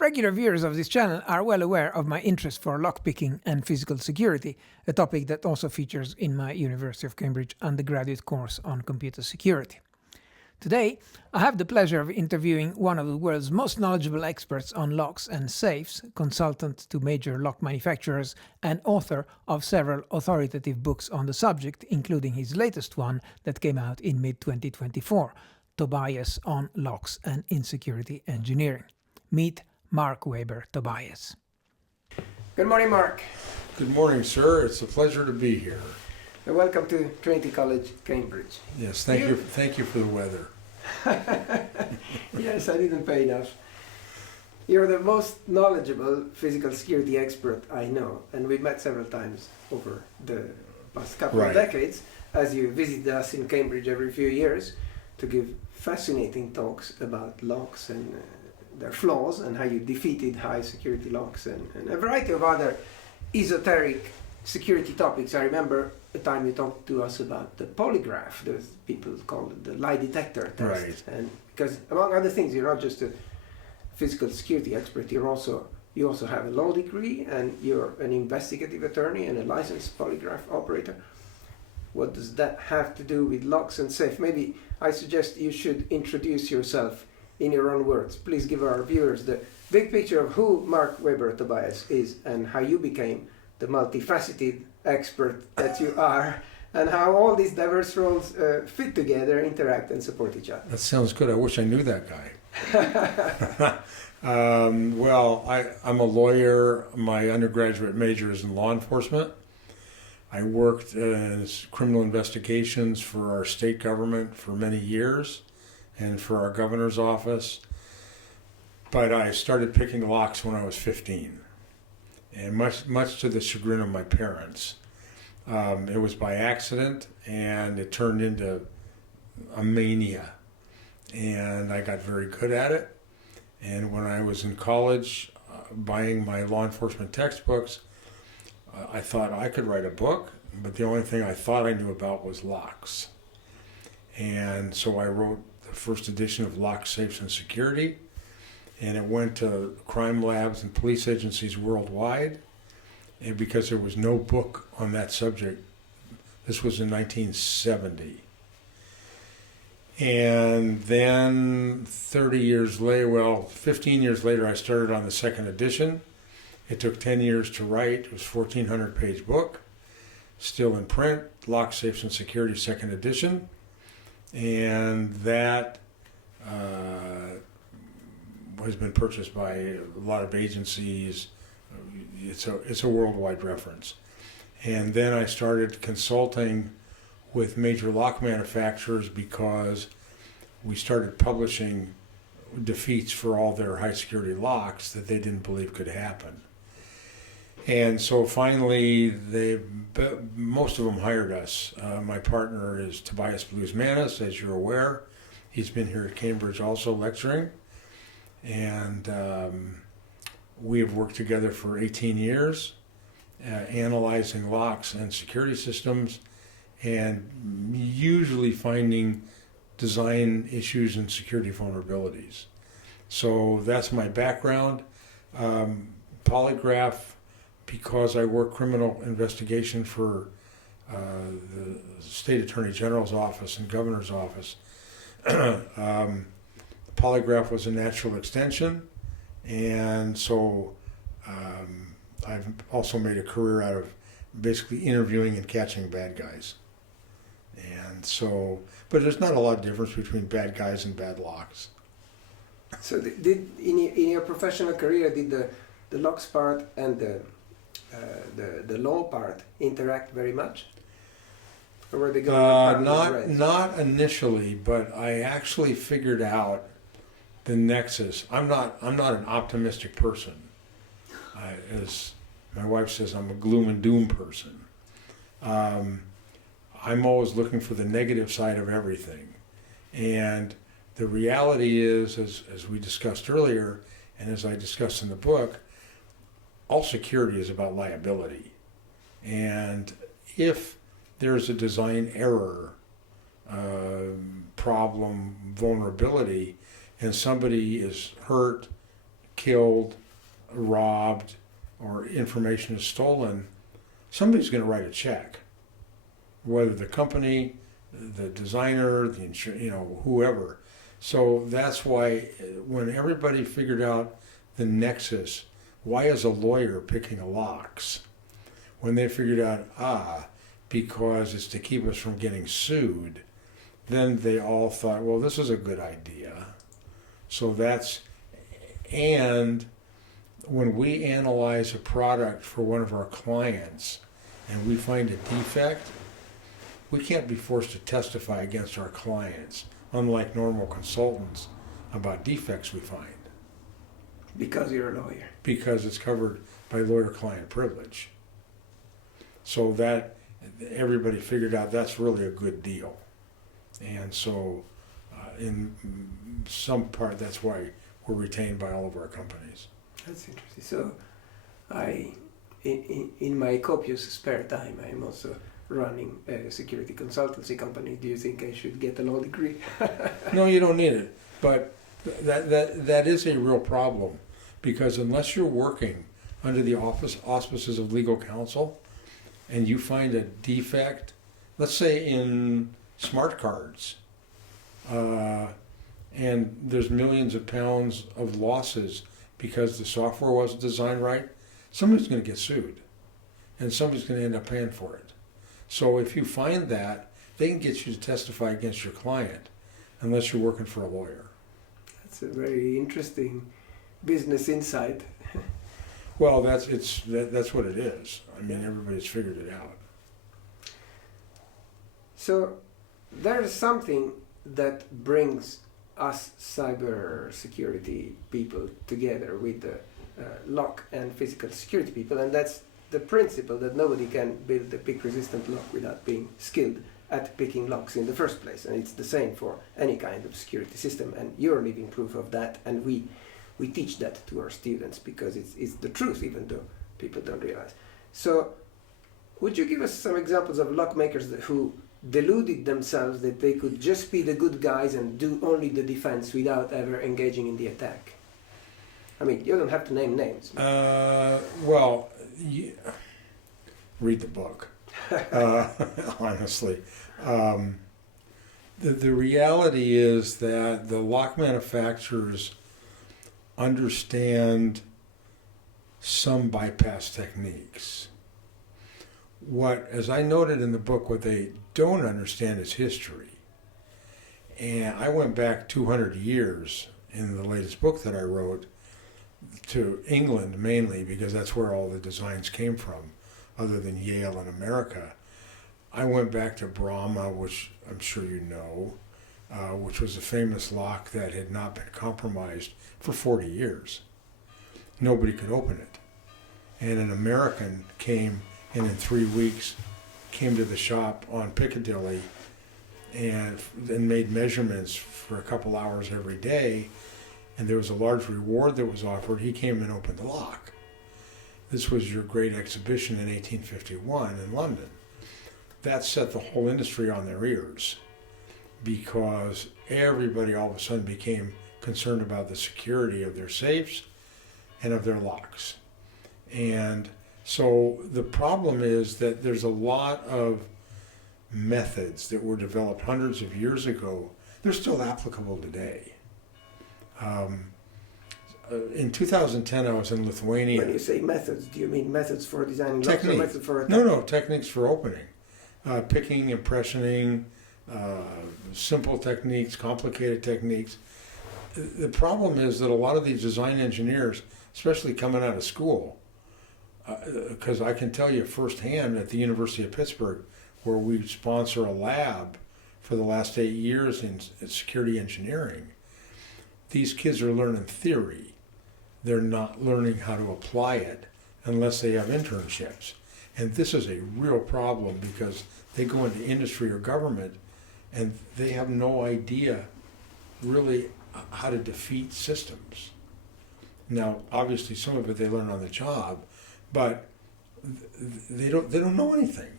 Regular viewers of this channel are well aware of my interest for lockpicking and physical security, a topic that also features in my University of Cambridge undergraduate course on computer security. Today, I have the pleasure of interviewing one of the world's most knowledgeable experts on locks and safes, consultant to major lock manufacturers and author of several authoritative books on the subject, including his latest one that came out in mid-2024, Tobias on Locks and Insecurity Engineering. Meet Marc Weber Tobias. Good morning, Marc. Good morning, sir. It's a pleasure to be here. Welcome to Trinity College, Cambridge. Yes, thank you. Thank you for the weather. Yes, I didn't pay enough. You're the most knowledgeable physical security expert I know, and we've met several times over the past couple of decades as you visit us in Cambridge every few years to give fascinating talks about locks and their flaws and how you defeated high security locks and a variety of other esoteric security topics. I remember the time you talked to us about the polygraph. There's people call it the lie detector test. Right. And because among other things, you're not just a physical security expert, you also have a law degree and you're an investigative attorney and a licensed polygraph operator. What does that have to do with locks and safe? Maybe I suggest you should introduce yourself in your own words. Please give our viewers the big picture of who Marc Weber Tobias is and how you became the multifaceted expert that you are, and how all these diverse roles fit together, interact, and support each other. That sounds good. I wish I knew that guy. Well, I'm a lawyer. My undergraduate major is in law enforcement. I worked in criminal investigations for our state government for many years and for our governor's office. But I started picking locks when I was 15, and much to the chagrin of my parents. It was by accident, and it turned into a mania, and I got very good at it. And when I was in college buying my law enforcement textbooks, I thought I could write a book, but the only thing I thought I knew about was locks. And so I wrote the first edition of Locks, Safes, and Security, and it went to crime labs and police agencies worldwide. And because there was no book on that subject, this was in 1970. And then 15 years later, I started on the second edition. It took 10 years to write. It was a 1,400-page book, still in print, Locks, Safes, and Security, second edition. And that has been purchased by a lot of agencies. It's a worldwide reference. And then I started consulting with major lock manufacturers because we started publishing defeats for all their high security locks that they didn't believe could happen. And so finally, most of them hired us. My partner is Tobias Manis, as you're aware. He's been here at Cambridge also lecturing. And we have worked together for 18 years, analyzing locks and security systems, and usually finding design issues and security vulnerabilities. So that's my background. Polygraph, because I work criminal investigation for the State Attorney General's office and Governor's office. Polygraph was a natural extension, and so I've also made a career out of basically interviewing and catching bad guys. And so, but there's not a lot of difference between bad guys and bad locks. So in your professional career, did the locks part and the law part interact very much? Or were they going not initially, but I actually figured out the nexus. I'm not an optimistic person. As my wife says, I'm a gloom and doom person. I'm always looking for the negative side of everything. And the reality is, as we discussed earlier, and as I discussed in the book, all security is about liability. And if there's a design error, problem, vulnerability, and somebody is hurt, killed, robbed, or information is stolen, somebody's going to write a check, whether the company, the designer, the whoever. So that's why when everybody figured out the nexus, why is a lawyer picking locks? When they figured out, because it's to keep us from getting sued, then they all thought, well, this is a good idea. So and when we analyze a product for one of our clients and we find a defect, we can't be forced to testify against our clients, unlike normal consultants, about defects we find. Because you're a lawyer. Because it's covered by lawyer-client privilege. So that everybody figured out that's really a good deal. And so in some part, that's why we're retained by all of our companies. That's interesting. So in my copious spare time, I'm also running a security consultancy company. Do you think I should get a law degree? No, you don't need it. But that is a real problem, because unless you're working under the auspices of legal counsel and you find a defect, let's say in smart cards, and there's millions of pounds of losses because the software wasn't designed right, somebody's going to get sued, and somebody's going to end up paying for it. So if you find that, they can get you to testify against your client, unless you're working for a lawyer. That's a very interesting business insight. Well, that's what it is. I mean, everybody's figured it out. So there's something that brings us cyber security people together with the lock and physical security people, and that's the principle that nobody can build a pick-resistant lock without being skilled at picking locks in the first place. And it's the same for any kind of security system, and you're living proof of that, and we teach that to our students because it's the truth, even though people don't realize. So would you give us some examples of lock makers who deluded themselves that they could just be the good guys and do only the defense without ever engaging in the attack? I mean, you don't have to name names. Well, read the book, honestly. The reality is that the lock manufacturers understand some bypass techniques. As I noted in the book, what they don't understand is history. And I went back 200 years in the latest book that I wrote to England mainly, because that's where all the designs came from, other than Yale and America. I went back to Brahma, which I'm sure you know, which was a famous lock that had not been compromised for 40 years. Nobody could open it. And an American came and in 3 weeks came to the shop on Piccadilly and made measurements for a couple hours every day, and there was a large reward that was offered. He came and opened the lock. This was your great exhibition in 1851 in London. That set the whole industry on their ears, because everybody all of a sudden became concerned about the security of their safes and of their locks. And so the problem is that there's a lot of methods that were developed hundreds of years ago. They're still applicable today. In 2010, I was in Lithuania. When you say methods, do you mean methods for designing locks or methods for attack? No, techniques for opening. Picking, impressioning, simple techniques, complicated techniques. The problem is that a lot of these design engineers, especially coming out of school, because I can tell you firsthand at the University of Pittsburgh, where we sponsor a lab for the last 8 years in security engineering, these kids are learning theory. They're not learning how to apply it unless they have internships. And this is a real problem, because they go into industry or government and they have no idea really how to defeat systems. Now, obviously, some of it they learn on the job, but they don't know anything.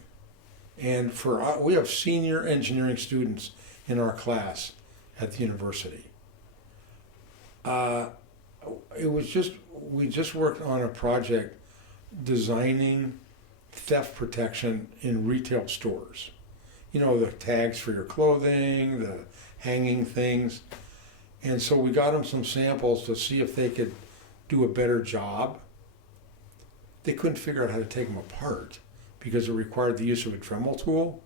And we have senior engineering students in our class at the university. It was just, we just worked on a project designing theft protection in retail stores. You know, the tags for your clothing, the hanging things. And so we got them some samples to see if they could do a better job. They couldn't figure out how to take them apart because it required the use of a Dremel tool.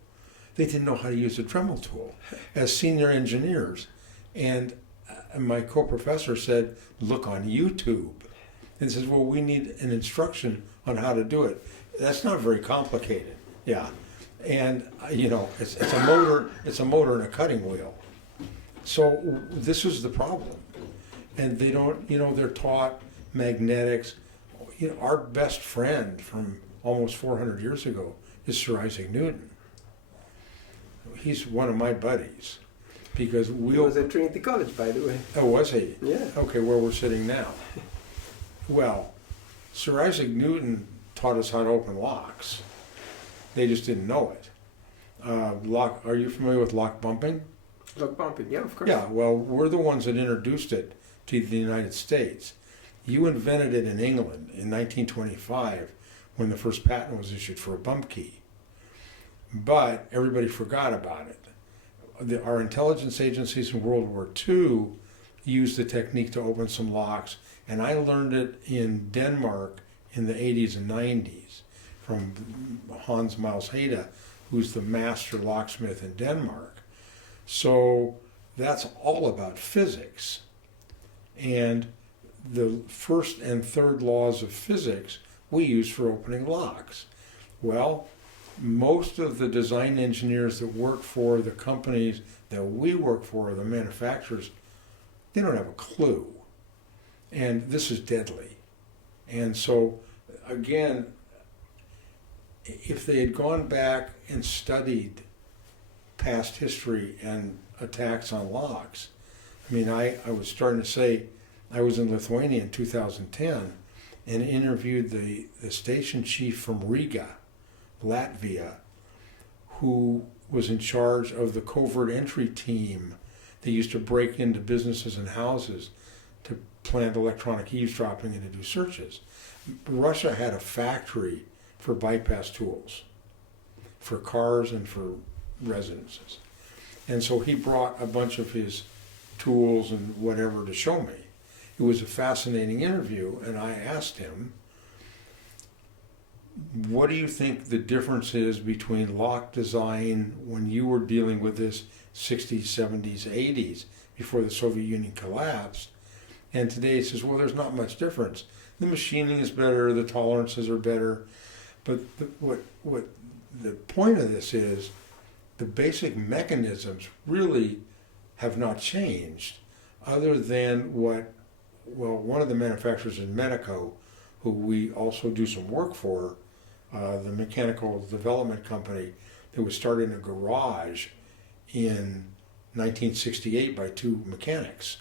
They didn't know how to use a Dremel tool as senior engineers. And my co-professor said, look on YouTube. And says, well, we need an instruction on how to do it. That's not very complicated. Yeah. And, you know, it's a motor and a cutting wheel. So this is the problem. And they don't, you know, they're taught magnetics. You know, our best friend from almost 400 years ago is Sir Isaac Newton. He's one of my buddies because He was at Trinity College, by the way. Oh, was he? Yeah. Okay, where we're sitting now. Well, Sir Isaac Newton taught us how to open locks. They just didn't know it. Are you familiar with lock bumping? Lock bumping, yeah, of course. Yeah, well, we're the ones that introduced it to the United States. You invented it in England in 1925 when the first patent was issued for a bump key. But everybody forgot about it. Our intelligence agencies in World War II used the technique to open some locks, and I learned it in Denmark in the 80s and 90s from Hans Malshede, who's the master locksmith in Denmark. So that's all about physics. And the first and third laws of physics we use for opening locks. Well, most of the design engineers that work for the companies that we work for, the manufacturers, they don't have a clue. And this is deadly. And so, again, if they had gone back and studied past history and attacks on locks, I mean, I was starting to say, I was in Lithuania in 2010 and interviewed the station chief from Riga, Latvia, who was in charge of the covert entry team that used to break into businesses and houses to plant electronic eavesdropping and to do searches. Russia had a factory for bypass tools, for cars and for residences. And so he brought a bunch of his tools and whatever to show me. It was a fascinating interview, and I asked him, what do you think the difference is between lock design when you were dealing with this 60s, 70s, 80s, before the Soviet Union collapsed, and today? He says, well, there's not much difference. The machining is better, the tolerances are better, but what the point of this is, the basic mechanisms really have not changed, other than one of the manufacturers in Medico, who we also do some work for, the mechanical development company that was started in a garage in 1968 by two mechanics.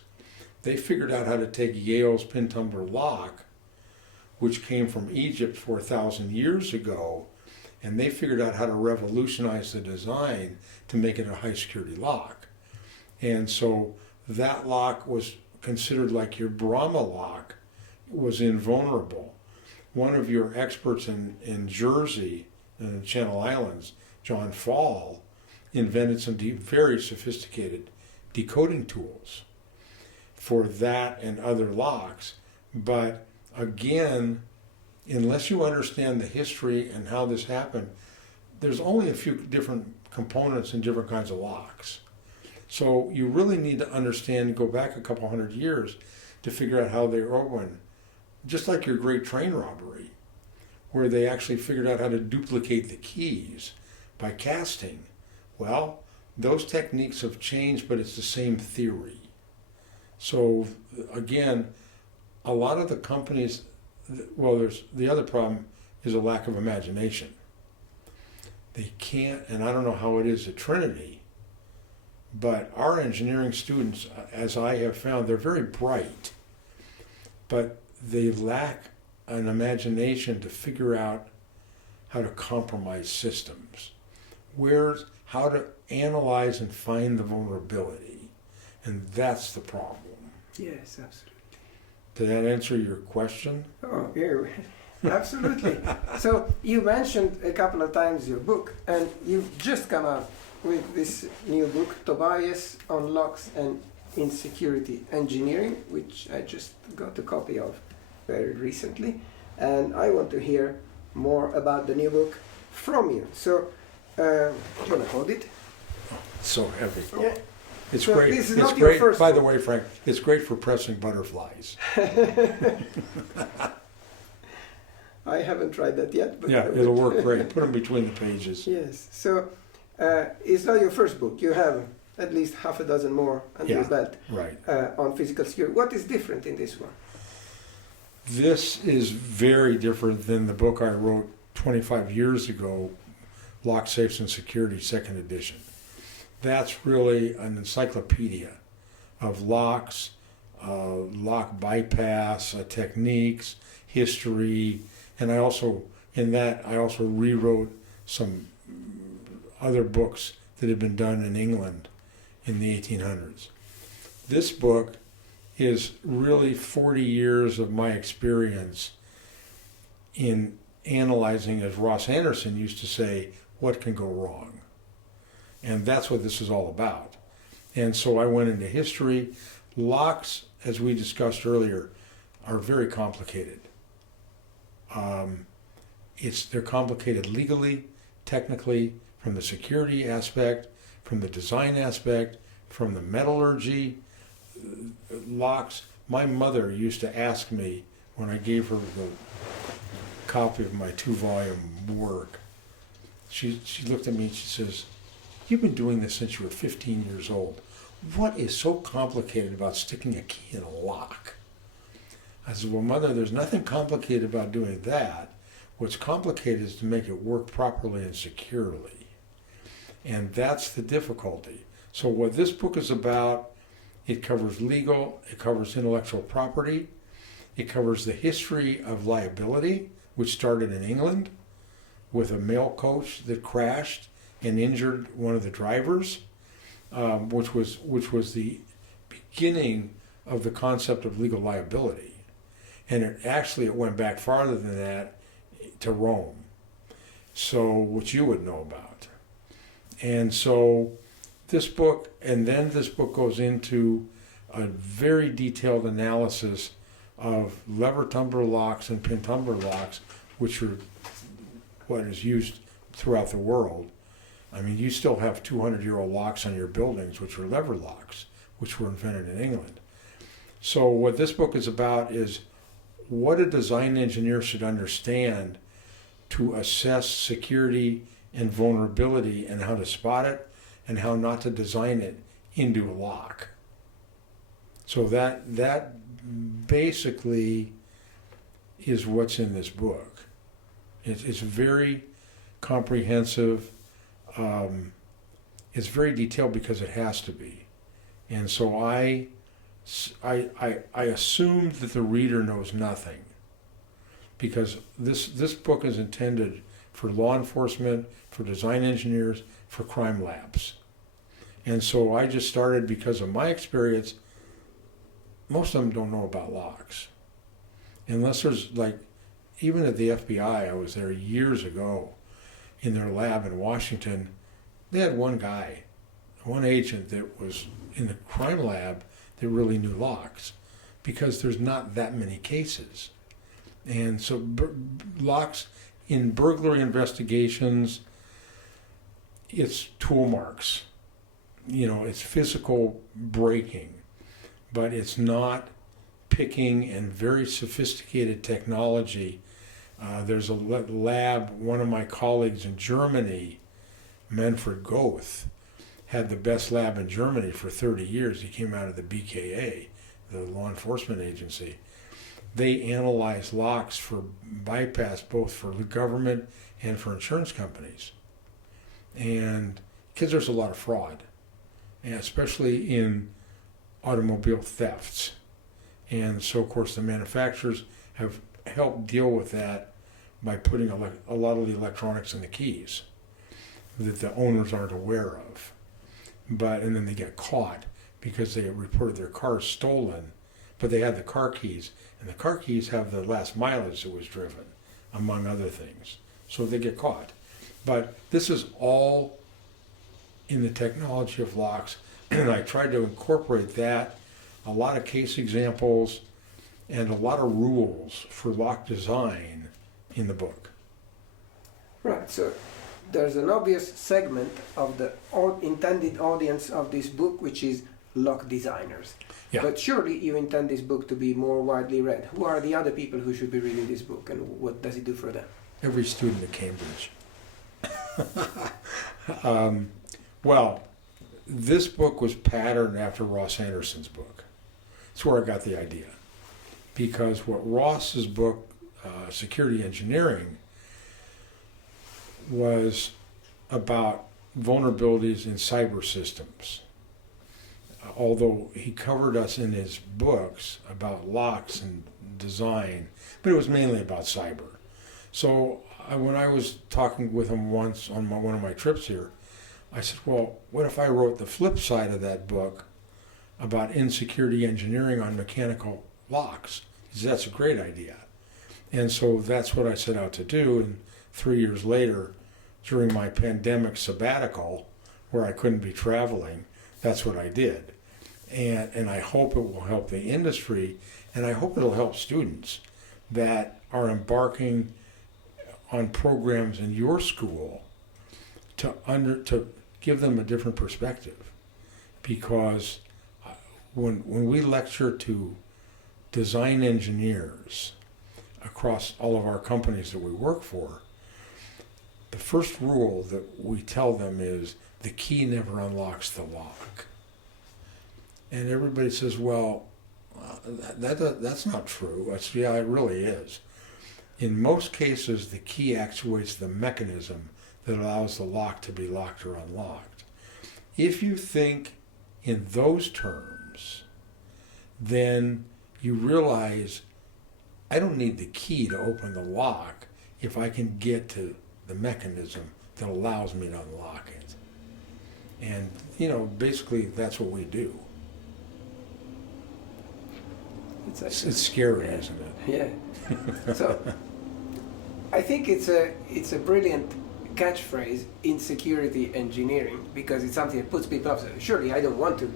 They figured out how to take Yale's pin tumbler lock, which came from Egypt 4,000 years ago, and they figured out how to revolutionize the design to make it a high security lock. And so that lock was considered like your Brahma lock, was invulnerable. One of your experts in Jersey, in the Channel Islands, John Fall, invented some very sophisticated decoding tools for that and other locks. But again, unless you understand the history and how this happened, there's only a few different components in different kinds of locks. So you really need to understand, go back a couple hundred years to figure out how they open. Just like your great train robbery, where they actually figured out how to duplicate the keys by casting. Well, those techniques have changed, but it's the same theory. So again, a lot of the companies, there's the other problem is a lack of imagination. They can't, and I don't know how it is at Trinity, but our engineering students, as I have found, they're very bright, but they lack an imagination to figure out how to compromise systems, how to analyze and find the vulnerability, and that's the problem. Yes, absolutely. Did that answer your question? Oh, yeah, absolutely. So you mentioned a couple of times your book, and you've just come out with this new book, Tobias on Locks and Insecurity Engineering, which I just got a copy of very recently, and I want to hear more about the new book from you. So, do you want to hold it? It's so heavy. Yeah. It's So great. this is It's not your great. first By the book. way, Frank, it's great for pressing butterflies. I haven't tried that yet, but Yeah, it'll work great. Put them between the pages. Yes. So, it's not your first book. You have at least half a dozen more under your Yeah. belt Right. on physical security. What is different in this one? This is very different than the book I wrote 25 years ago, Locks, Safes, and Security, second edition. That's really an encyclopedia of locks, lock bypass techniques, history, and I also rewrote some other books that had been done in England in the 1800s. This book is really 40 years of my experience in analyzing, as Ross Anderson used to say, what can go wrong. And that's what this is all about. And so I went into history. Locks, as we discussed earlier, are very complicated. They're complicated legally, technically, from the security aspect, from the design aspect, from the metallurgy. Locks, my mother used to ask me when I gave her the copy of my 2-volume work, she looked at me and she says, "You've been doing this since you were 15 years old. What is so complicated about sticking a key in a lock?" I said, "Well, Mother, there's nothing complicated about doing that. What's complicated is to make it work properly and securely." And that's the difficulty. So what this book is about, it covers legal, it covers intellectual property, it covers the history of liability, which started in England with a mail coach that crashed and injured one of the drivers, which was the beginning of the concept of legal liability. And it went back farther than that to Rome, so which you would know about. And so this book goes into a very detailed analysis of lever tumbler locks and pin tumbler locks, which are what is used throughout the world. I mean, you still have 200-year-old locks on your buildings, which are lever locks, which were invented in England. So what this book is about is what a design engineer should understand to assess security and vulnerability and how to spot it and how not to design it into a lock. So that basically is what's in this book. It's very comprehensive. It's very detailed because it has to be. And so I assumed that the reader knows nothing, because this book is intended for law enforcement, for design engineers, for crime labs. And so I just started because of my experience. Most of them don't know about locks. Unless there's even at the FBI, I was there years ago in their lab in Washington, they had one guy, one agent that was in the crime lab that really knew locks, because there's not that many cases. And so locks in burglary investigations, it's tool marks. It's physical breaking, but it's not picking and very sophisticated technology. There's a lab, one of my colleagues in Germany, Manfred Goeth, had the best lab in Germany for 30 years. He came out of the BKA, the law enforcement agency. They analyze locks for bypass, both for the government and for insurance companies. And because there's a lot of fraud, and especially in automobile thefts. And so, of course, the manufacturers have helped deal with that by putting a lot of the electronics in the keys that the owners aren't aware of. And then they get caught because they reported their cars stolen but they had the car keys, and the car keys have the last mileage that was driven, among other things. So they get caught. But this is all in the technology of locks, and I tried to incorporate that, a lot of case examples, and a lot of rules for lock design in the book. Right, so there's an obvious segment of the intended audience of this book, which is lock designers. Yeah. But surely you intend this book to be more widely read. Who are the other people who should be reading this book, and what does it do for them? Every student at Cambridge. Well, this book was patterned after Ross Anderson's book. That's where I got the idea. Because what Ross's book, Security Engineering, was about vulnerabilities in cyber systems. Although he covered us in his books about locks and design, but it was mainly about cyber. So when I was talking with him once on one of my trips here, I said, well, what if I wrote the flip side of that book about insecurity engineering on mechanical locks? He said, that's a great idea. And so that's what I set out to do. And 3 years later, during my pandemic sabbatical, where I couldn't be traveling, that's what I did. And I hope it will help the industry, and I hope it'll help students that are embarking on programs in your school to give them a different perspective. Because when we lecture to design engineers across all of our companies that we work for, the first rule that we tell them is the key never unlocks the lock. And everybody says, well, that's not true. Yeah, it really is. In most cases, the key actuates the mechanism that allows the lock to be locked or unlocked. If you think in those terms, then you realize I don't need the key to open the lock if I can get to the mechanism that allows me to unlock it. And, basically that's what we do. It's scary, isn't it? Yeah. So I think it's a brilliant catchphrase, insecurity engineering, because it's something that puts people off. So surely I don't want to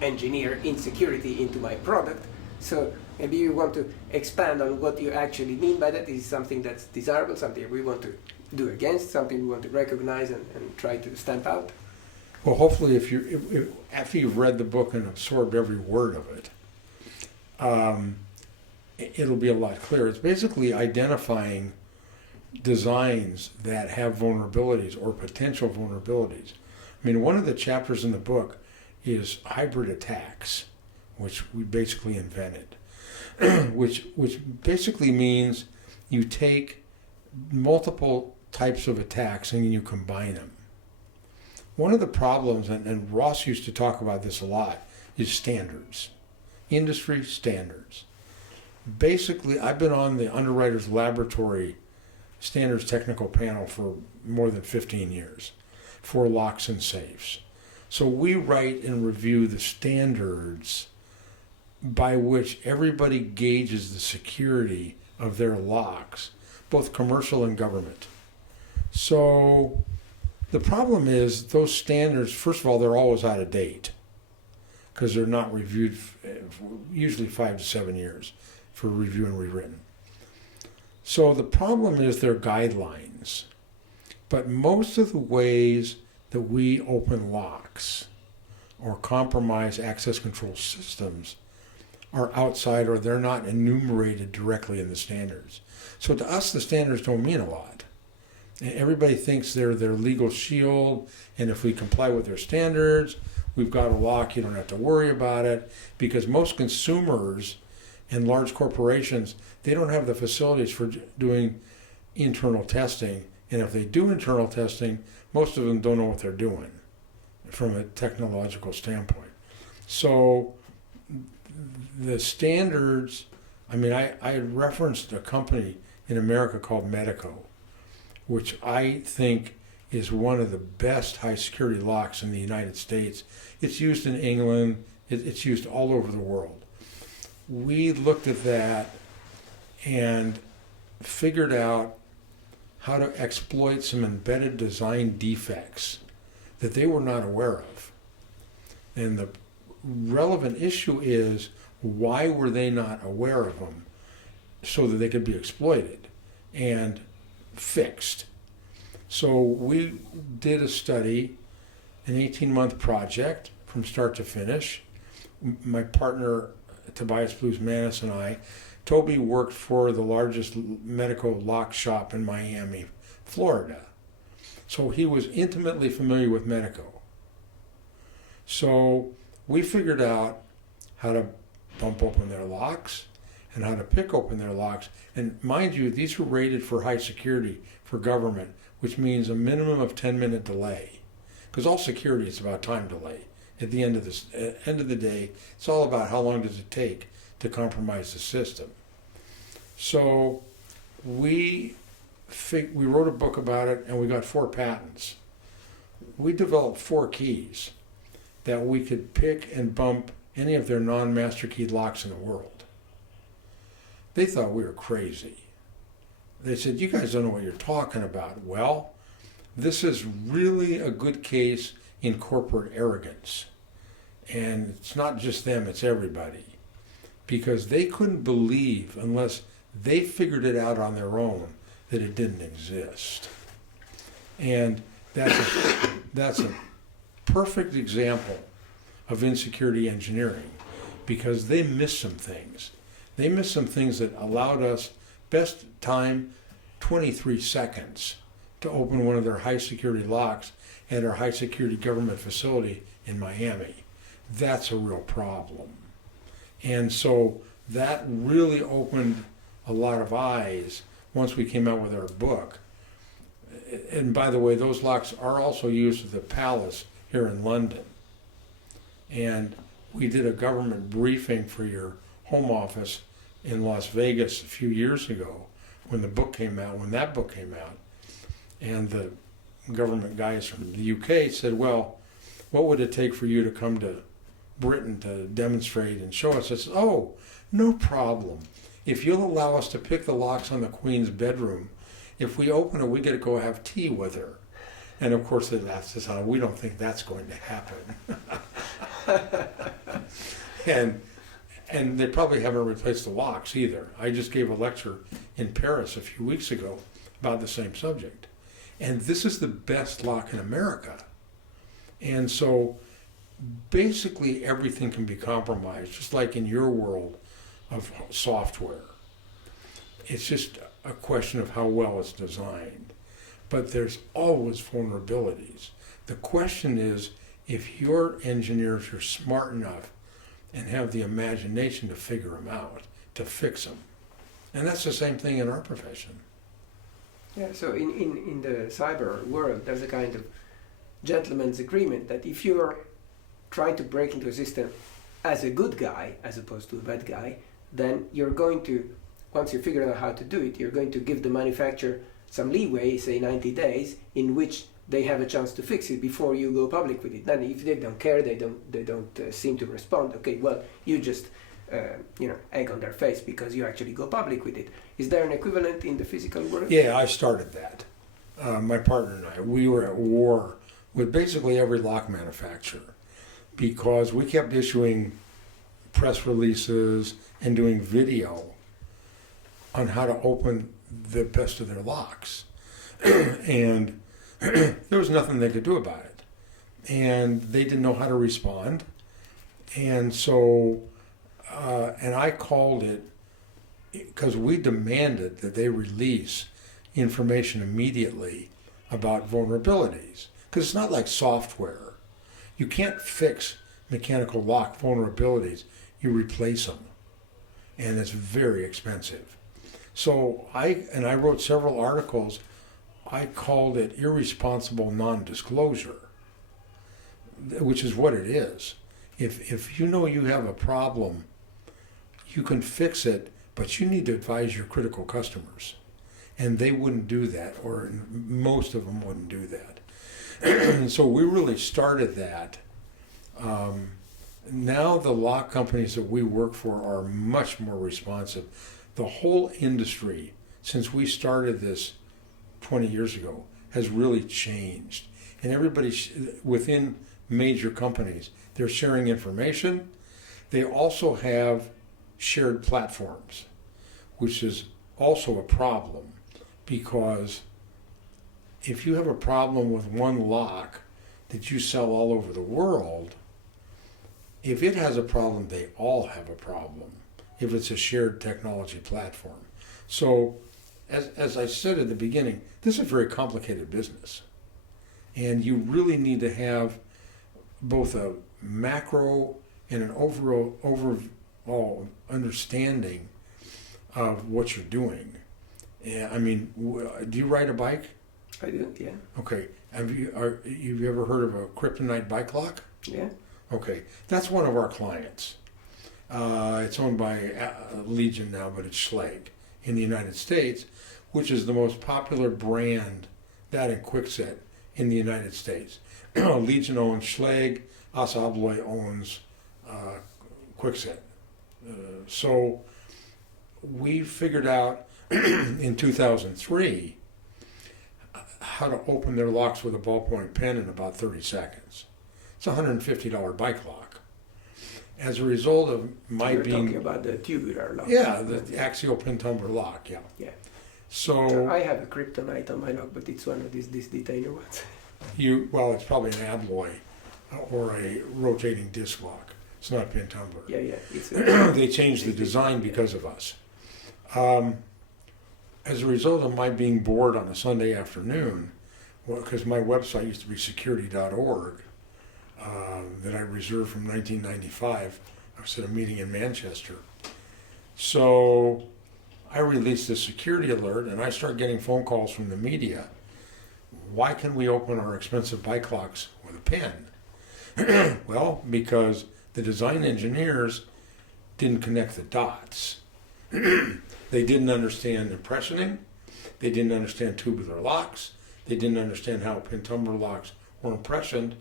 engineer insecurity into my product. So maybe you want to expand on what you actually mean by that. Is something that's desirable, something we want to do against, something we want to recognize and try to stamp out? Well, hopefully if after you've read the book and absorbed every word of it, it'll be a lot clearer. It's basically identifying designs that have vulnerabilities or potential vulnerabilities. I mean, one of the chapters in the book is hybrid attacks, which we basically invented, which basically means you take multiple types of attacks and you combine them. One of the problems, and Ross used to talk about this a lot, is standards, industry standards. Basically, I've been on the Underwriters Laboratory Standards Technical Panel for more than 15 years for locks and safes. So we write and review the standards by which everybody gauges the security of their locks, both commercial and government. So the problem is those standards, first of all, they're always out of date because they're not reviewed, usually 5 to 7 years for review and rewritten. So the problem is they're guidelines. But most of the ways that we open locks or compromise access control systems are outside, or they're not enumerated directly in the standards. So to us, the standards don't mean a lot. And everybody thinks they're their legal shield, and if we comply with their standards, we've got a lock, you don't have to worry about it, because most consumers and large corporations, they don't have the facilities for doing internal testing. And if they do internal testing, most of them don't know what they're doing from a technological standpoint. So the standards, I mean, I referenced a company in America called Medico, which I think is one of the best high security locks in the United States. It's used in England, it's used all over the world. we looked at that and figured out how to exploit some embedded design defects that they were not aware of. And the relevant issue is, why were they not aware of them so that they could be exploited and fixed? So we did a study, an 18-month project from start to finish. My partner, Tobias Blues-Manis, and I, Toby worked for the largest medical lock shop in Miami, Florida. So he was intimately familiar with Medico. So we figured out how to bump open their locks and how to pick open their locks. And mind you, these were rated for high security for government, which means a minimum of 10-minute delay. Because all security is about time delay. At the end of the day, it's all about how long does it take to compromise the system. So we wrote a book about it, and we got 4 patents. We developed 4 keys that we could pick and bump any of their non-master key locks in the world. They thought we were crazy. They said, "You guys don't know what you're talking about." Well, this is really a good case in corporate arrogance. And it's not just them, it's everybody. Because they couldn't believe, unless they figured it out on their own, that it didn't exist. And that's a perfect example of insecurity engineering, because they missed some things. They missed some things that allowed us, best time, 23 seconds to open one of their high security locks at our high security government facility in Miami. That's a real problem. And so that really opened a lot of eyes once we came out with our book. And by the way, those locks are also used at the Palace here in London. And we did a government briefing for your home office in Las Vegas a few years ago when that book came out. And the government guys from the UK said, "Well, what would it take for you to come to Britain to demonstrate and show us?" I said, "Oh, no problem. If you'll allow us to pick the locks on the Queen's bedroom, if we open it, we get to go have tea with her." And of course, that's just how we don't think that's going to happen. And they probably haven't replaced the locks either. I just gave a lecture in Paris a few weeks ago about the same subject. And this is the best lock in America. And so basically everything can be compromised, just like in your world of software. It's just a question of how well it's designed. But there's always vulnerabilities. The question is, if your engineers are smart enough and have the imagination to figure them out, to fix them. And that's the same thing in our profession. Yeah, so in the cyber world, there's a kind of gentleman's agreement that if you're trying to break into a system as a good guy, as opposed to a bad guy, then you're going to, once you figure out how to do it, you're going to give the manufacturer some leeway, say 90 days, in which they have a chance to fix it before you go public with it. Then if they don't care, they don't seem to respond, okay, well, you just egg on their face because you actually go public with it. Is there an equivalent in the physical world? Yeah, I started that. My partner and I, we were at war with basically every lock manufacturer because we kept issuing press releases and doing video on how to open the best of their locks. And there was nothing they could do about it. And they didn't know how to respond. And so, and I called it, because we demanded that they release information immediately about vulnerabilities. Because it's not like software. You can't fix mechanical lock vulnerabilities. You replace them. And it's very expensive. So I wrote several articles. I called it irresponsible non-disclosure, which is what it is. If you know you have a problem, you can fix it, but you need to advise your critical customers. And they wouldn't do that, or most of them wouldn't do that. And so we really started that Now the lock companies that we work for are much more responsive. The whole industry, since we started this 20 years ago, has really changed. And everybody within major companies, they're sharing information. They also have shared platforms, which is also a problem, because if you have a problem with one lock that you sell all over the world, if it has a problem, they all have a problem, if it's a shared technology platform. So, as I said at the beginning, this is a very complicated business. And you really need to have both a macro and an overall understanding of what you're doing. I mean, do you ride a bike? I do, yeah. Okay. Have you ever heard of a kryptonite bike lock? Yeah. Okay. That's one of our clients. It's owned by Legion now, but it's Schlage in the United States, which is the most popular brand, that and Kwikset, in the United States. Legion owns Schlage, Assa Abloy owns Kwikset. So we figured out in 2003 how to open their locks with a ballpoint pen in about 30 seconds. It's a $150 bike lock. As a result of my You're being... talking about the tubular lock. Yeah, the axial pin tumbler lock, yeah. Yeah. So... I have a kryptonite on my lock, but it's one of these detainer ones. Well, it's probably an Abloy or a rotating disc lock. It's not pin tumbler. Yeah, yeah. It's They changed the design because of us. As a result of my being bored on a Sunday afternoon, because my website used to be security.org, that I reserved from 1995. I was at a meeting in Manchester. So I released a security alert, and I started getting phone calls from the media. Why can we open our expensive bike locks with a pen? Well, because the design engineers didn't connect the dots. They didn't understand impressioning. They didn't understand tubular locks. They didn't understand how pin tumbler locks were impressioned.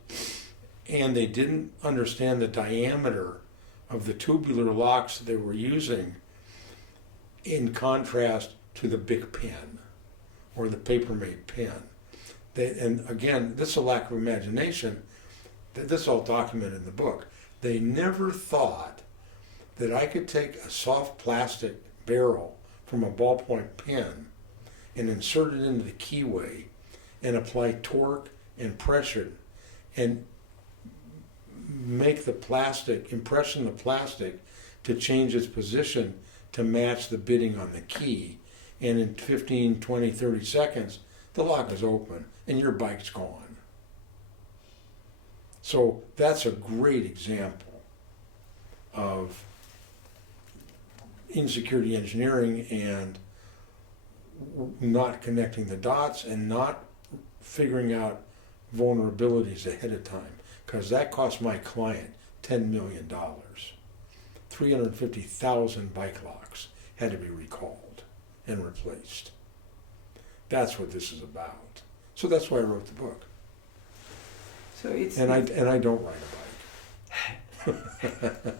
And they didn't understand the diameter of the tubular locks they were using in contrast to the big pen or the paper-made pen. And again, this is a lack of imagination. This is all documented in the book. They never thought that I could take a soft plastic barrel from a ballpoint pen and insert it into the keyway and apply torque and pressure and make the plastic, impression the plastic to change its position to match the bidding on the key. And in 15, 20, 30 seconds, the lock is open and your bike's gone. So that's a great example of insecurity engineering and not connecting the dots and not figuring out vulnerabilities ahead of time, because that cost my client $10 million. 350,000 bike locks had to be recalled and replaced. That's what this is about. So that's why I wrote the book. So I don't ride a bike.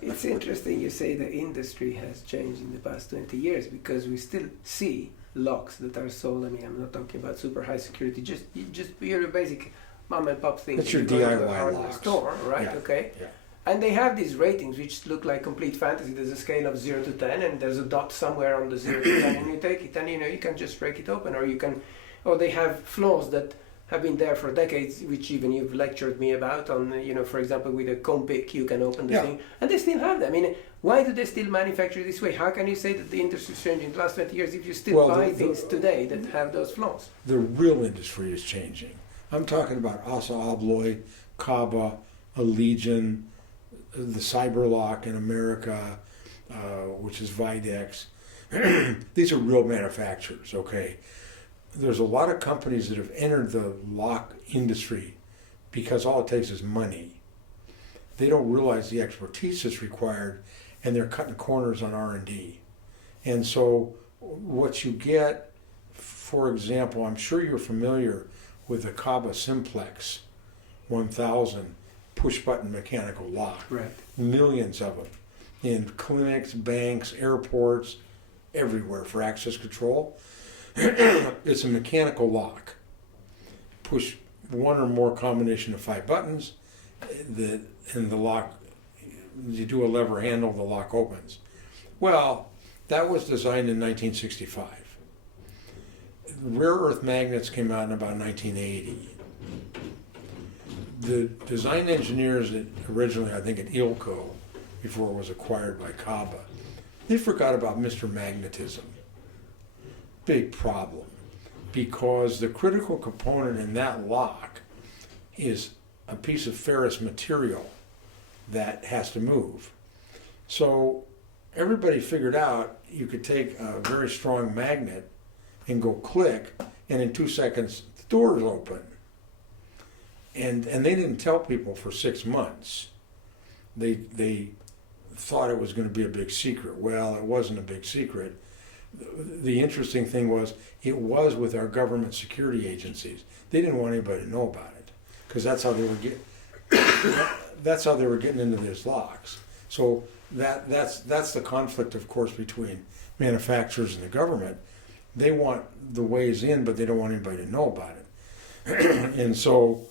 It's interesting you say the industry has changed in the past 20 years, because we still see locks that are sold. I mean, I'm not talking about super high security, just your basic mom and pop thing. That's your You go to a DIY hardware locks. store, right? Yeah. Okay. Yeah. And they have these ratings which look like complete fantasy. There's a scale of 0 to 10, and there's a dot somewhere on the 0 to 10, and you take it, and you can just break it open, or they have flaws that have been there for decades, which even you've lectured me about on, for example, with a comb pick, you can open the thing, and they still have them. I mean, why do they still manufacture this way? How can you say that the industry's changed in the last 20 years if you still buy things today that have those flaws? The real industry is changing. I'm talking about Assa Abloy, Kaba, Legion, the Cyberlock in America, which is Videx. These are real manufacturers, okay? There's a lot of companies that have entered the lock industry because all it takes is money. They don't realize the expertise that's required, and they're cutting corners on R&D. And so what you get, for example, I'm sure you're familiar with the Kaba Simplex 1000 push-button mechanical lock. Right. Millions of them in clinics, banks, airports, everywhere for access control. It's a mechanical lock. Push one or more combination of 5 buttons, and the lock, you do a lever handle, the lock opens. Well, that was designed in 1965. Rare earth magnets came out in about 1980. The design engineers originally, I think at ILCO, before it was acquired by CABA, they forgot about Mr. Magnetism. Big problem, because the critical component in that lock is a piece of ferrous material that has to move. So everybody figured out you could take a very strong magnet and go click, and in 2 seconds the door is open. And they didn't tell people for 6 months. They thought it was going to be a big secret. Well, it wasn't a big secret. The interesting thing was, it was with our government security agencies. They didn't want anybody to know about it, because that's how they were getting into these locks. So that's the conflict, of course, between manufacturers and the government. They want the ways in, but they don't want anybody to know about it. And so,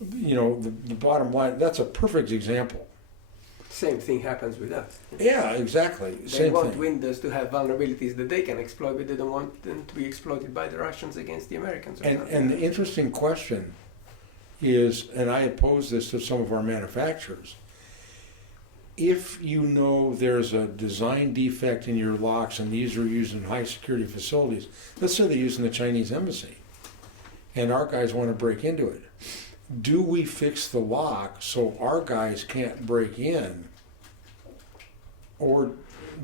the bottom line, that's a perfect example. Same thing happens with us. Yeah, exactly. They want Windows to have vulnerabilities that they can exploit, but they don't want them to be exploited by the Russians against the Americans. And the interesting question is, and I had posed this to some of our manufacturers, if you know there's a design defect in your locks and these are used in high security facilities, let's say they're using the Chinese embassy, and our guys want to break into it. Do we fix the lock so our guys can't break in? Or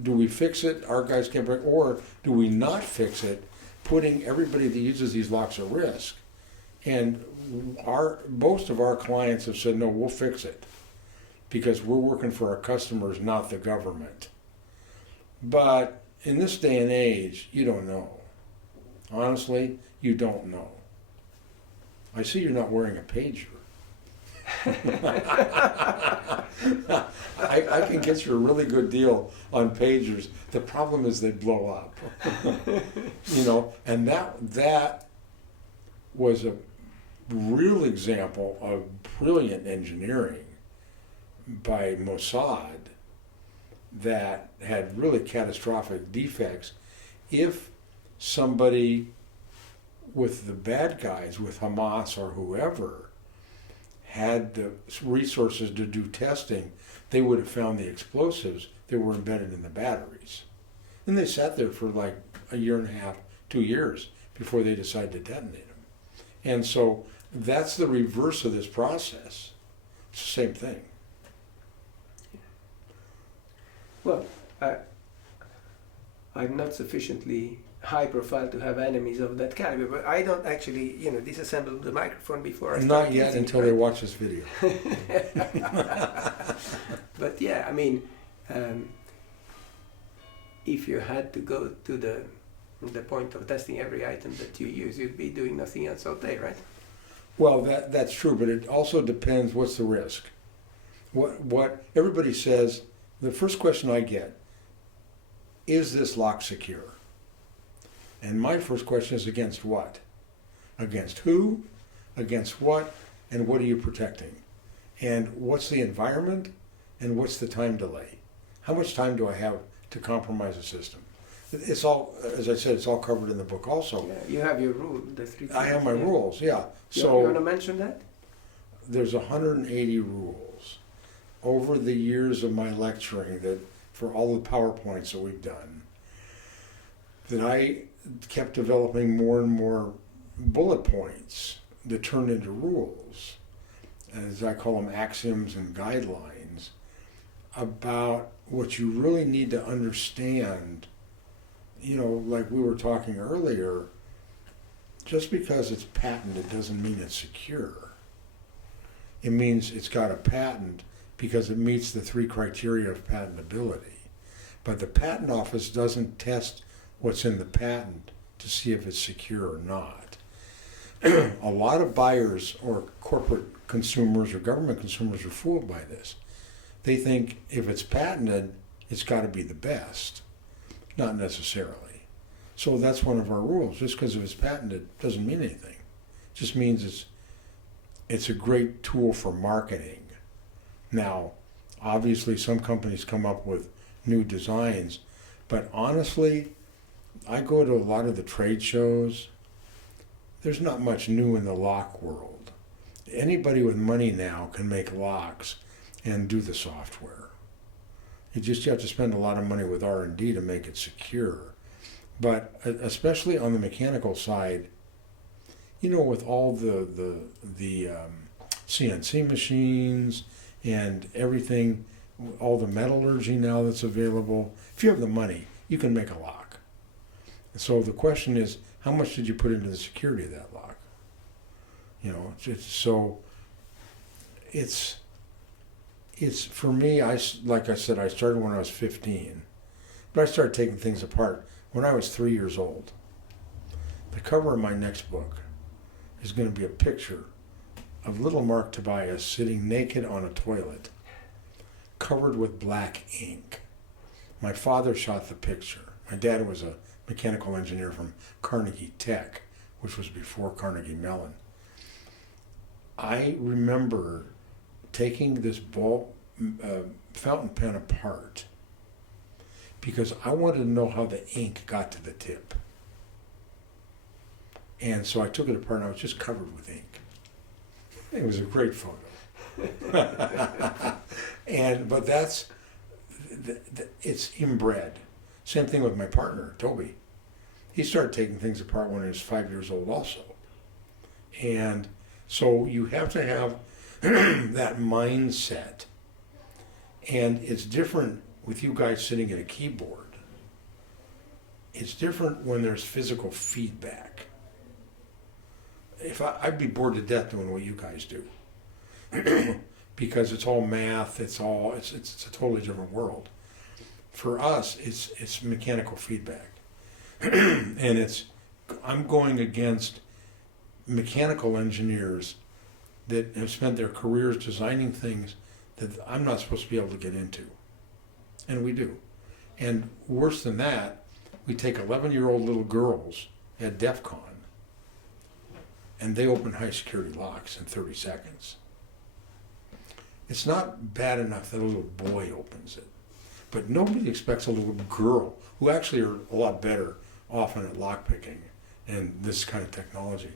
do we fix it, our guys can't break, or do we not fix it, putting everybody that uses these locks at risk? And most of our clients have said, no, we'll fix it, because we're working for our customers, not the government. But in this day and age, you don't know. Honestly, you don't know. I see you're not wearing a pager. I can get you a really good deal on pagers. The problem is they blow up. And that was a real example of brilliant engineering by Mossad that had really catastrophic defects. If somebody with the bad guys, with Hamas or whoever, had the resources to do testing, they would have found the explosives that were embedded in the batteries. And they sat there for like a year and a half, 2 years, before they decided to detonate them. And so that's the reverse of this process. It's the same thing. Well, I'm not sufficiently high profile to have enemies of that caliber, but I don't actually, disassemble the microphone before I start Not yet, using until it, they right? watch this video. But yeah, if you had to go to the point of testing every item that you use, you'd be doing nothing else all day, right? Well, that's true, but it also depends what's the risk. What everybody says, the first question I get, is this lock secure? And my first question is, against what? Against who? Against what? And what are you protecting? And what's the environment? And what's the time delay? How much time do I have to compromise a system? It's all, as I said, it's all covered in the book also. Yeah, you have your rule, the 3 I have my rules, yeah. You So want to mention that? there's 180 rules over the years of my lecturing, that for all the PowerPoints that we've done, that I kept developing more and more bullet points that turned into rules, as I call them, axioms and guidelines, about what you really need to understand. Like we were talking earlier, just because it's patented doesn't mean it's secure. It means it's got a patent because it meets the 3 criteria of patentability. But the patent office doesn't test what's in the patent to see if it's secure or not. A lot of buyers or corporate consumers or government consumers are fooled by this. They think if it's patented, it's got to be the best. Not necessarily. So that's one of our rules. Just because if it's patented doesn't mean anything. It just means it's a great tool for marketing. Now, obviously some companies come up with new designs, but honestly, I go to a lot of the trade shows. There's not much new in the lock world. Anybody with money now can make locks and do the software. You have to spend a lot of money with R&D to make it secure. But especially on the mechanical side, with all the CNC machines and everything, all the metallurgy now that's available, if you have the money, you can make a lock. So the question is, how much did you put into the security of that lock? It's for me, like I said, I started when I was 15, but I started taking things apart when I was 3 years old. The cover of my next book is going to be a picture of little Marc Tobias sitting naked on a toilet, covered with black ink. My father shot the picture. My dad was a mechanical engineer from Carnegie Tech, which was before Carnegie Mellon. I remember taking this fountain pen apart because I wanted to know how the ink got to the tip. And so I took it apart and I was just covered with ink. It was a great photo. But that's, it's inbred. Same thing with my partner, Toby. He started taking things apart when he was 5 years old also. And so you have to have that mindset. And it's different with you guys sitting at a keyboard. It's different when there's physical feedback. I'd be bored to death doing what you guys do. Because it's all math, it's a totally different world. For us, it's mechanical feedback. And I'm going against mechanical engineers that have spent their careers designing things that I'm not supposed to be able to get into. And we do. And worse than that, we take 11-year-old little girls at DEF CON and they open high security locks in 30 seconds. It's not bad enough that a little boy opens it. But nobody expects a little girl, who actually are a lot better often at lockpicking and this kind of technology.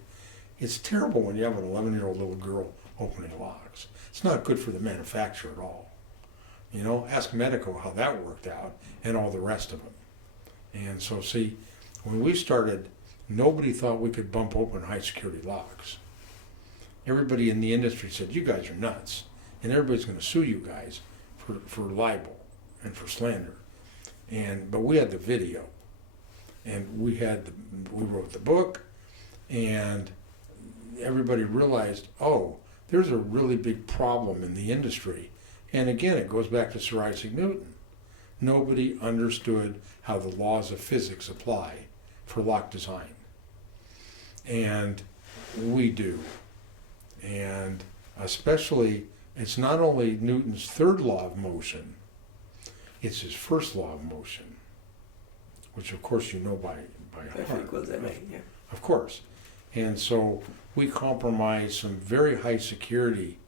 It's terrible when you have an 11-year-old little girl opening locks. It's not good for the manufacturer at all. Ask Medico how that worked out and all the rest of them. And so see, when we started, nobody thought we could bump open high security locks. Everybody in the industry said, you guys are nuts. And everybody's going to sue you guys for libel and for slander. But we had the video. And we wrote the book, and everybody realized, there's a really big problem in the industry. And again, it goes back to Sir Isaac Newton. Nobody understood how the laws of physics apply for lock design. And we do. And especially, it's not only Newton's third law of motion, it's his first law of motion, which of course you know by F heart. equals ma, yeah. Of course. And so we compromise some very high security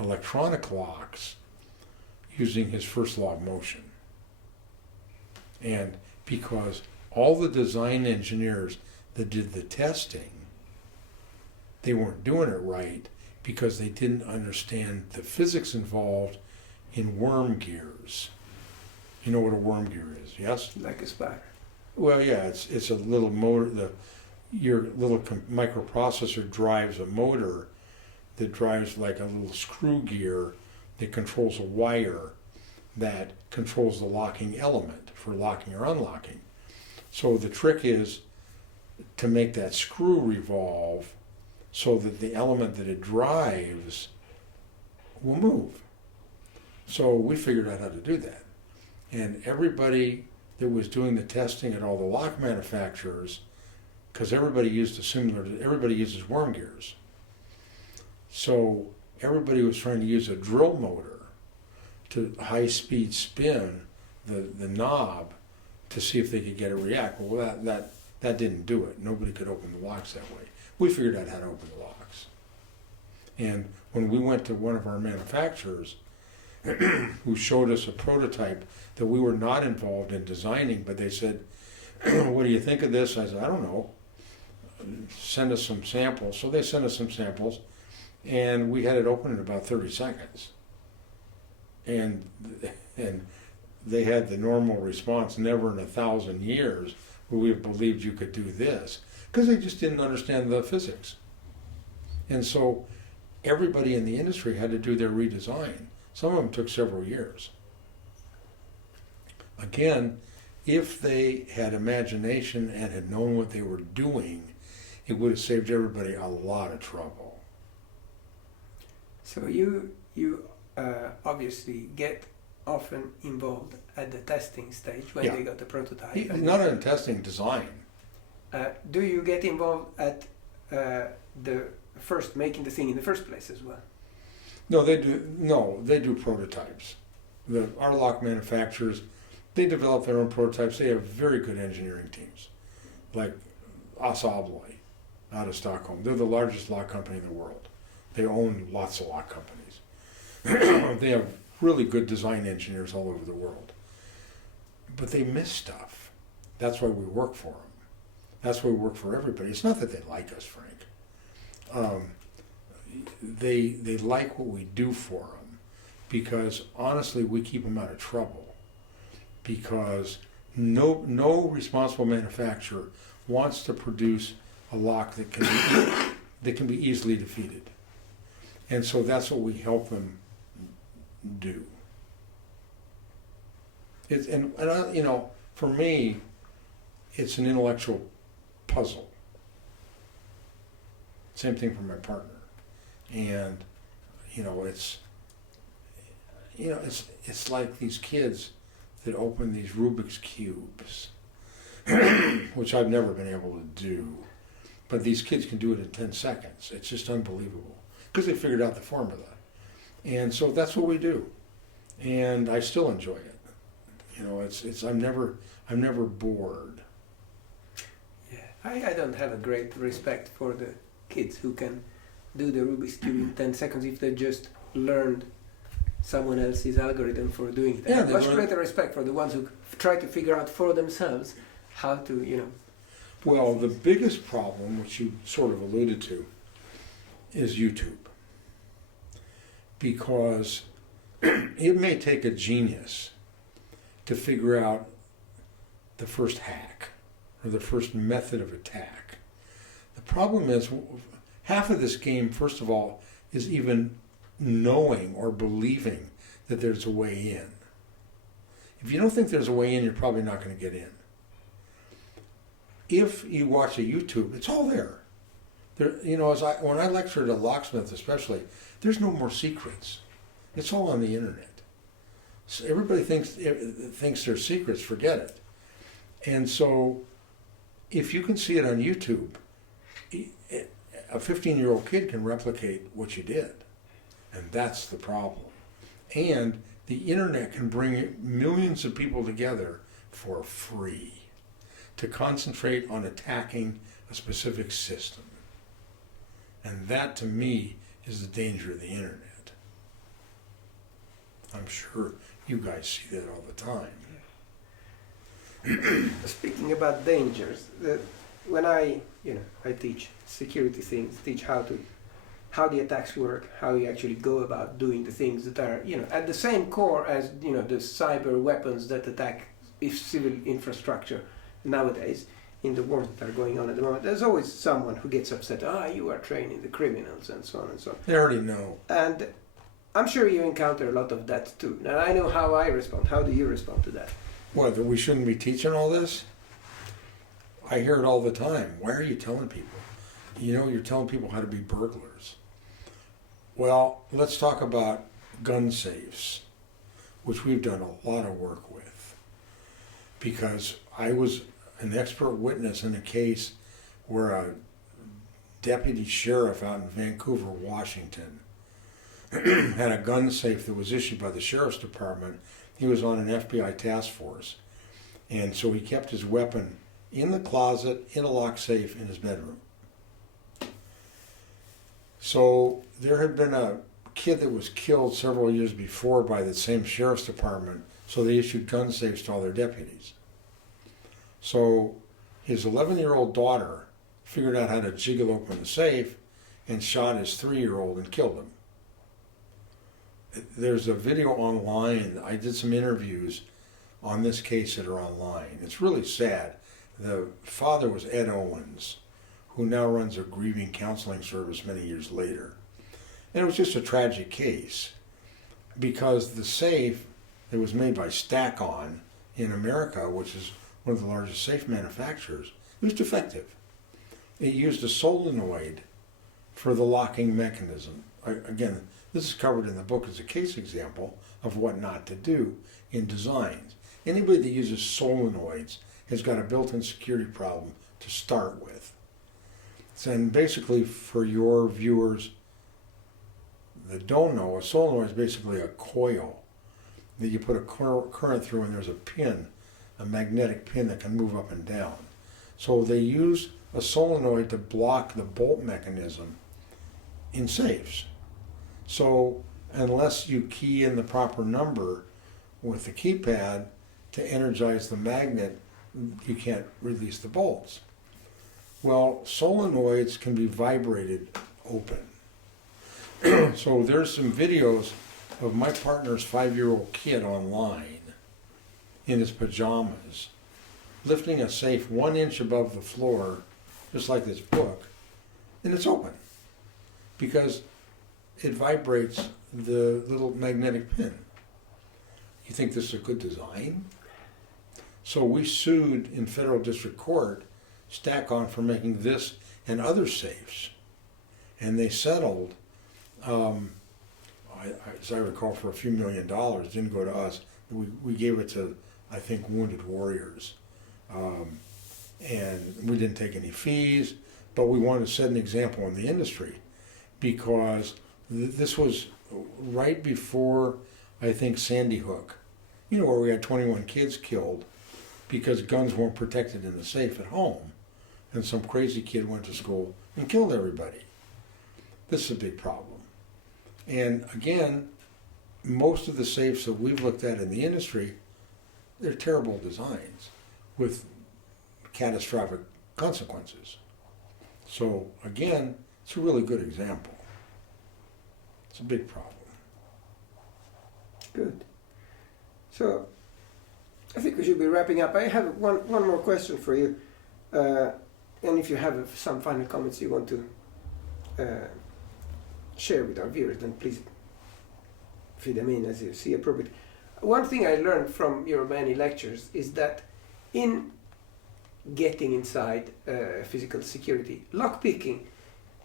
electronic locks using his first law of motion. And because all the design engineers that did the testing, they weren't doing it right because they didn't understand the physics involved in worm gears. You know what a worm gear is, yes? Like a spider. Well, yeah, it's a little motor. Your little microprocessor drives a motor that drives like a little screw gear that controls a wire that controls the locking element for locking or unlocking. So the trick is to make that screw revolve so that the element that it drives will move. So we figured out how to do that. And everybody that was doing the testing at all the lock manufacturers because everybody uses worm gears. So everybody was trying to use a drill motor to high-speed spin the knob to see if they could get it react. Well, that didn't do it. Nobody could open the locks that way. We figured out how to open the locks. And when we went to one of our manufacturers who showed us a prototype that we were not involved in designing, but they said, what do you think of this? I said, I don't know. Send us some samples. So they sent us some samples, and we had it open in about 30 seconds. And they had the normal response, never in 1,000 years would we have believed you could do this, because they just didn't understand the physics. And so everybody in the industry had to do their redesign. Some of them took several years. Again, if they had imagination and had known what they were doing, it would have saved everybody a lot of trouble. So you obviously get often involved at the testing stage when they got the prototype. Not in testing, design. Do you get involved at the first making the thing in the first place as well? No, they do. No, they do prototypes. Our lock manufacturers, they develop their own prototypes. They have very good engineering teams, like Assa Abloy out of Stockholm. They're the largest lock company in the world. They own lots of lock companies. They have really good design engineers all over the world. But they miss stuff. That's why we work for them. That's why we work for everybody. It's not that they like us, Frank. They like what we do for them, because honestly we keep them out of trouble, because no responsible manufacturer wants to produce a lock that can be easily defeated. And so that's what we help them do. For me, it's an intellectual puzzle. Same thing for my partner. And it's like these kids that open these Rubik's cubes, which I've never been able to do. But these kids can do it in 10 seconds. It's just unbelievable, because they figured out the formula. And so that's what we do. And I still enjoy it. I'm never bored. Yeah, I don't have a great respect for the kids who can do the Rubik's Cube in 10 seconds if they just learned someone else's algorithm for doing that. Yeah, much greater respect for the ones who try to figure out for themselves how to, Well, the biggest problem, which you sort of alluded to, is YouTube. Because it may take a genius to figure out the first hack or the first method of attack. The problem is, half of this game, first of all, is even knowing or believing that there's a way in. If you don't think there's a way in, you're probably not going to get in. If you watch a YouTube, it's all there. When I lecture at a locksmith especially, there's no more secrets. It's all on the internet. So everybody thinks there's secrets, forget it. And so if you can see it on YouTube, a 15-year-old kid can replicate what you did. And that's the problem. And the internet can bring millions of people together for free to concentrate on attacking a specific system. And that, to me, is the danger of the internet. I'm sure you guys see that all the time. Speaking about dangers, when I teach security things, teach how the attacks work, how you actually go about doing the things that are, at the same core as, the cyber weapons that attack civil infrastructure nowadays in the wars that are going on at the moment. There's always someone who gets upset, you are training the criminals and so on and so on. They already know. And I'm sure you encounter a lot of that too. Now I know how I respond. How do you respond to that? What, that we shouldn't be teaching all this? I hear it all the time. Why are you telling people? You're telling people how to be burglars. Well, let's talk about gun safes, which we've done a lot of work with. Because I was an expert witness in a case where a deputy sheriff out in Vancouver, Washington, had a gun safe that was issued by the sheriff's department. He was on an FBI task force, and so he kept his weapon in the closet, in a lock safe, in his bedroom. So there had been a kid that was killed several years before by the same sheriff's department, so they issued gun safes to all their deputies. So his 11-year-old daughter figured out how to jiggle open the safe and shot his 3-year-old and killed him. There's a video online. I did some interviews on this case that are online. It's really sad. The father was Ed Owens, who now runs a grieving counseling service many years later. And it was just a tragic case because the safe that was made by Stack-On in America, which is one of the largest safe manufacturers, it was defective. It used a solenoid for the locking mechanism. Again, this is covered in the book as a case example of what not to do in designs. Anybody that uses solenoids has got a built-in security problem to start with. And basically, for your viewers that don't know, a solenoid is basically a coil that you put a current through, and there's a pin, a magnetic pin that can move up and down. So they use a solenoid to block the bolt mechanism in safes. So unless you key in the proper number with the keypad to energize the magnet, you can't release the bolts. Well, solenoids can be vibrated open. So there's some videos of my partner's 5-year-old kid online in his pajamas, lifting a safe 1 inch above the floor, just like this book, and it's open because it vibrates the little magnetic pin. You think this is a good design? So we sued in federal district court Stack-On for making this and other safes, and they settled, as I recall, for a few $1 million. It didn't go to us. We gave it to, I think, Wounded Warriors. And we didn't take any fees, but we wanted to set an example in the industry because this was right before, I think, Sandy Hook, where we had 21 kids killed because guns weren't protected in the safe at home, and some crazy kid went to school and killed everybody. This is a big problem. And again, most of the safes that we've looked at in the industry, they're terrible designs with catastrophic consequences. So again, it's a really good example. It's a big problem. Good. So I think we should be wrapping up. I have one more question for you. And if you have some final comments you want to share with our viewers, then please feed them in as you see appropriate. One thing I learned from your many lectures is that in getting inside physical security, lockpicking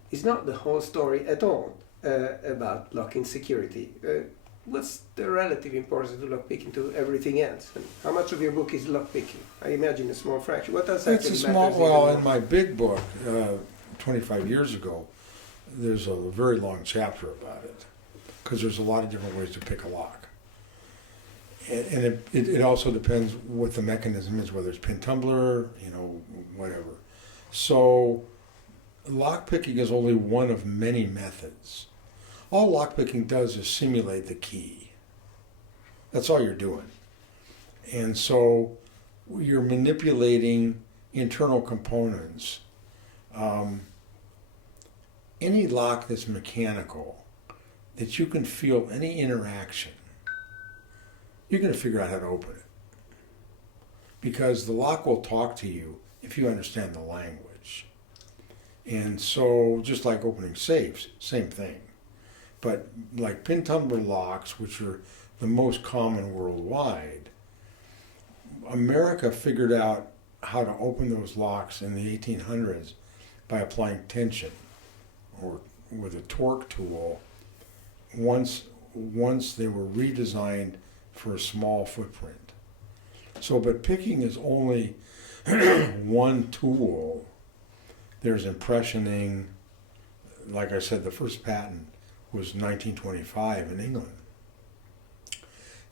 is not the whole story at all about locking security. What's the relative importance of lockpicking to everything else? And how much of your book is lockpicking? I imagine a small fraction. What else It's actually a small, matters? well, in my big book, 25 years ago, there's a very long chapter about it because there's a lot of different ways to pick a lock. And it also depends what the mechanism is, whether it's pin tumbler, whatever. So lockpicking is only one of many methods. All lockpicking does is simulate the key. That's all you're doing. And so you're manipulating internal components. Any lock that's mechanical, that you can feel any interaction, you're going to figure out how to open it. Because the lock will talk to you if you understand the language. And so, just like opening safes, same thing. But like pin tumbler locks, which are the most common worldwide, America figured out how to open those locks in the 1800s by applying tension or with a torque tool once they were redesigned for a small footprint. So, but picking is only one tool There's impressioning. Like I said, the first patent was 1925 in England.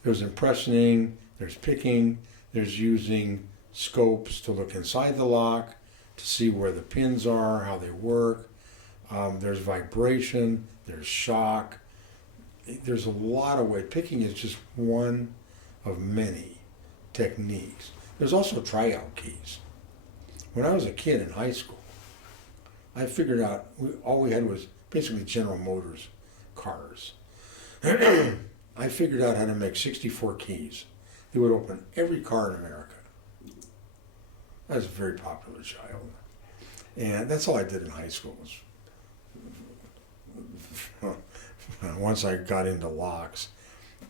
There's impressioning, there's picking, there's using scopes to look inside the lock, to see where the pins are, how they work. There's vibration, there's shock. There's a lot of ways. Picking is just one of many techniques. There's also tryout keys. When I was a kid in high school, I figured out all we had was basically General Motors cars. I figured out how to make 64 keys. They would open every car in America. I was a very popular child. And that's all I did in high school. Once I got into locks.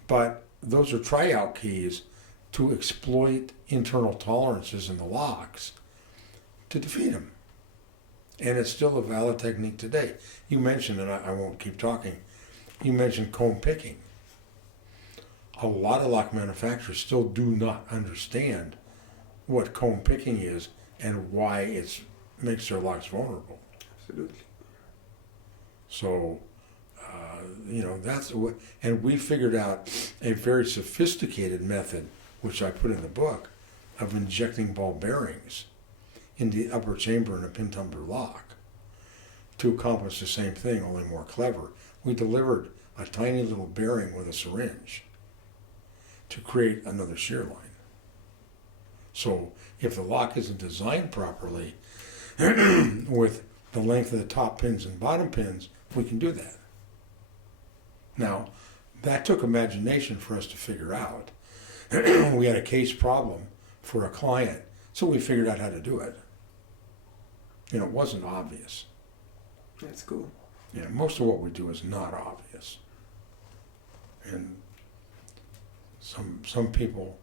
But those are tryout keys to exploit internal tolerances in the locks to defeat them. And it's still a valid technique today. You mentioned, and I won't keep talking, you mentioned comb picking. A lot of lock manufacturers still do not understand what comb picking is and why it makes their locks vulnerable. Absolutely. So, that's what, and we figured out a very sophisticated method, which I put in the book, of injecting ball bearings in the upper chamber in a pin tumbler lock to accomplish the same thing, only more clever. We delivered a tiny little bearing with a syringe to create another shear line. So if the lock isn't designed properly with the length of the top pins and bottom pins, we can do that. Now, that took imagination for us to figure out. We had a case problem for a client, so we figured out how to do it. It wasn't obvious. That's cool. Yeah, most of what we do is not obvious. And some people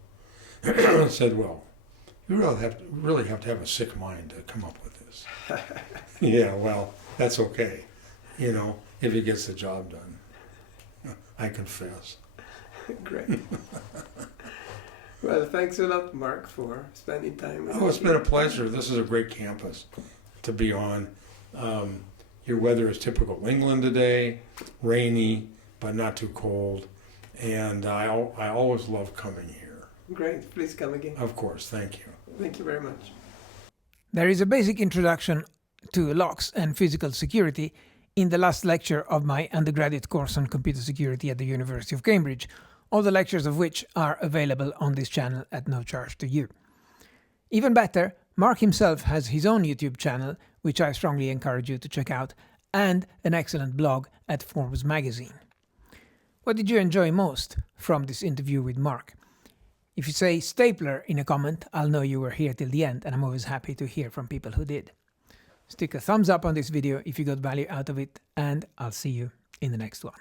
said, well, you really have to have a sick mind to come up with this. Yeah, well, that's okay. If it gets the job done. I confess. Great. Well, thanks a lot, Mark, for spending time with us. Oh, it's been a pleasure. This is a great campus to be on. Your weather is typical England today, rainy, but not too cold. And I always love coming here. Great. Please come again. Of course. Thank you. Thank you very much. There is a basic introduction to locks and physical security in the last lecture of my undergraduate course on computer security at the University of Cambridge, all the lectures of which are available on this channel at no charge to you. Even better, Mark himself has his own YouTube channel, which I strongly encourage you to check out, and an excellent blog at Forbes magazine. What did you enjoy most from this interview with Mark? If you say stapler in a comment, I'll know you were here till the end, and I'm always happy to hear from people who did. Stick a thumbs up on this video if you got value out of it, and I'll see you in the next one.